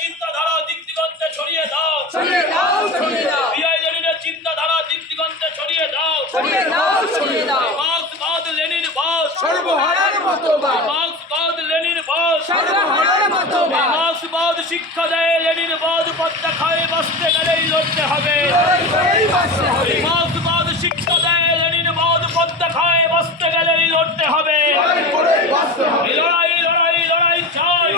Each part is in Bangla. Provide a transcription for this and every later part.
চিন্তাধারা দিক দিগন্তে ছড়িয়ে দাও। ছড়িয়ে দাও ছড়িয়ে দাও। চিন্তাধারা দিক দিগন্তে ছড়িয়ে দাও। ছড়িয়ে দাও ছড়িয়ে দাও। মার্ক্সবাদ লেনিন সর্বহারার মতবাদ মার্ক্সবাদ লেনিন সর্বহারার মতবাদ মার্ক্সবাদ শিক্ষা দেয় লেনিন বাদ পদ্মা খায় বাঁচতে গেলেই লড়তে হবে। হবে। মার্ক্সবাদ শিক্ষা দেয় লেনিন বাদ পদ্মা খায় বাঁচতে গেলেই লড়তে হবে। এই লড়াই লড়াই লড়াই চাই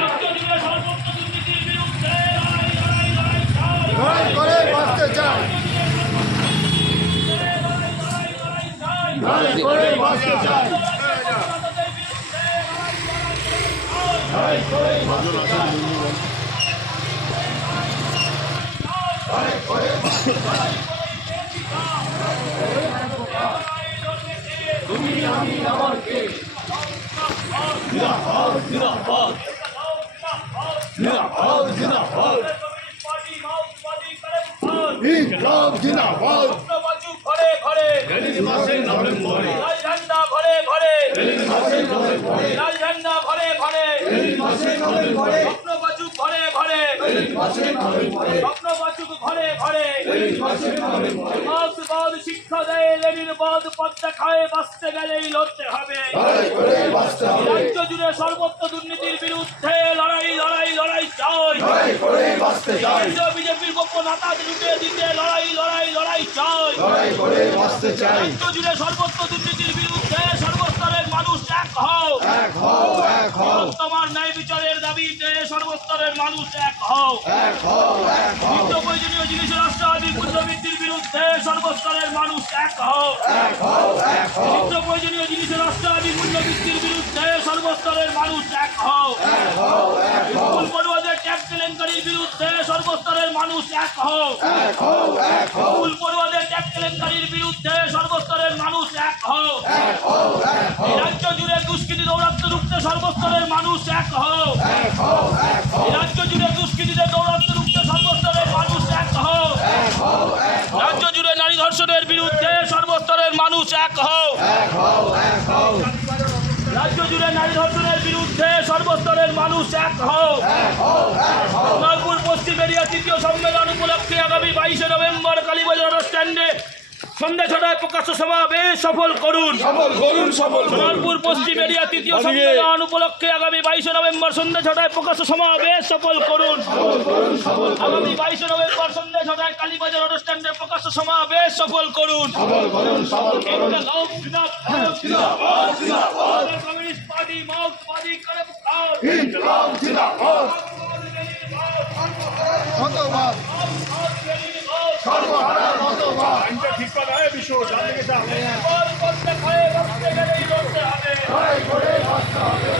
রাজ্য জুড়ে সর্বত্র দুর্নীতির বিরুদ্ধে লড়াই লড়াই লড়াই চাই লড়াই করে বাঁচতে চাই লড়াই করে বাঁচতে চাই লড়াই করে বাঁচতে চাই জিন্দাবাদ জিন্দাবাদ জিন্দাবাদ উত্থান। ইনকলাব জিন্দাবাদ ঘরে ঘরে নভেম্বরে লাল ঝান্ডা ঘরে ঘরে লেনিন মাসের নভেম্বরে লাল ঝান্ডা ঘরে ঘরে লেনিন মাসের নভেম্বরে স্বপ্নবাচু ঘরে ঘরে নভেম্বরে ঘরে ঘরে শিক্ষা দেয় লেনিনবাদ পদ্মা খায় বাঁচতে গেলেই লড়তে হবে রাজ্য জুড়ে সর্বত্র দুর্নীতির বিরুদ্ধে লড়াই লড়াই লড়াই চাই বিজেপির গোপন আতাত লুটে দিতে লড়াই লড়াই লড়াই চাই রাজ্য জুড়ে সর্বত্র দুর্নীতির বিরুদ্ধে সর্বস্তরের মানুষ এক হও। তোমার ন্যায় বিচারের দাবিতে সর্বস্তরের মানুষ এক হও নিত্য প্রয়োজনীয় জিনিসের রাষ্ট্রবাদী মূল্যবৃদ্ধির বিরুদ্ধে সর্বস্তরের মানুষ এক হও নিত্য প্রয়োজনীয় জিনিসের রাষ্ট্রবাদী মূল্যবৃদ্ধির বিরুদ্ধে সর্বস্তরের মানুষ এক হও স্কুল পড়ুয়াদের ট্যাক্স কেলেঙ্কারির বিরুদ্ধে সর্বস্তরের মানুষ এক হও স্কুল পড়ুয়াদের ট্যাক্স কেলেঙ্কারির বিরুদ্ধে সর্বস্তরের মানুষ এক হও রাজ্য জুড়ে দুষ্কৃতি দৌরাত্ম রুখতে সর্বস্তরের মানুষ এক হও রাজ্য জুড়ে দুষ্কৃতীদের দৌরাত্ম রুখতে সর্বস্তরের মানুষ এক হও। রাজ্য জুড়ে নারী ধর্ষণের বিরুদ্ধে সর্বস্তরের মানুষ এক হও। রাজ্য জুড়ে নারী ধর্ষণের বিরুদ্ধে সর্বস্তরের মানুষ এক হও। সোনারপুর পশ্চিম এরিয়া তৃতীয় সম্মেলন উপলক্ষে আগামী বাইশে নভেম্বর সন্ধ্যা ছটায় প্রকাশ্য সমাবেশ সফল করুন। সফল করুন সফল সোনারপুর পশ্চিম এরিয়া তৃতীয় সম্মেলন উপলক্ষে আগামী বাইশে নভেম্বর সন্ধ্যা ছটায় প্রকাশ্য সমাবেশ সফল করুন। আগামী বাইশে নভেম্বর সন্ধ্যা ছটায় কালীবাজার স্ট্যান্ডে প্রকাশ্য সমাবেশ সফল করুন। কমিউনিস্ট পার্টি মার্ক্সবাদী করে উত্থান। ইনকলাব জিন্দাবাদ মতবাদ সর্বহারা মতবাদ ঠিক কথা বিশ্ব জানতে বল করতে খায় বাঁচতে গেলেই লড়তে হবে